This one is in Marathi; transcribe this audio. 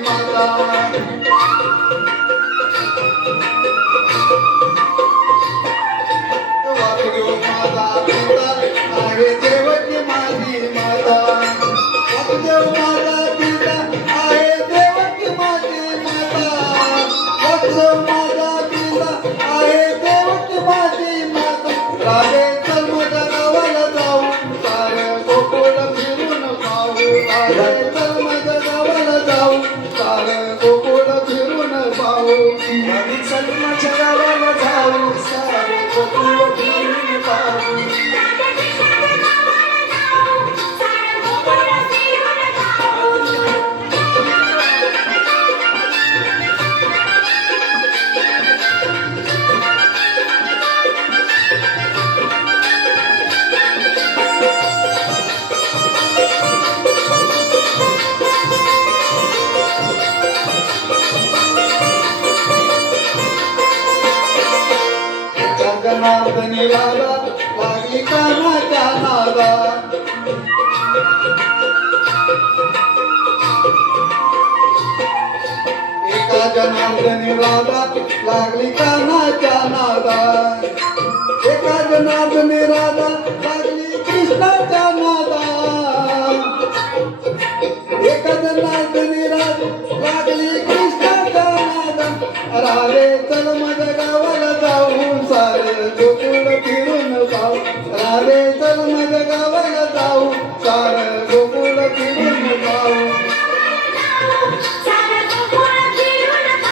माता वासुदेव माझा पिता आहे देवकी माझी माता वासुदेव माझा पिता आहे देवकी माझी माता वासुदेव माझा पिता आहे देवकी माझी माता राधे चल माझ्या गावाला जाऊ सारे गोकुळ फिरून पाहू राधे चल माझ्या गावाला जाऊ सारे गोकुळ फिरून पाहू राधे चल माझ्या गावाला जाऊ सारे गोकुळ फिरून पाहू जनार्दनी राधा लागली कानाच्या नादा एका जनार्दनी राधा लागली कानाच्या नादा एका जनार्दनी राधा लागली कृष्णाच्या नादा एका जनार्दनी राधा लागली कृष्णाच्या नादा राधे चल माझ्या गावाला जाऊ सारे गोकुळ फिरू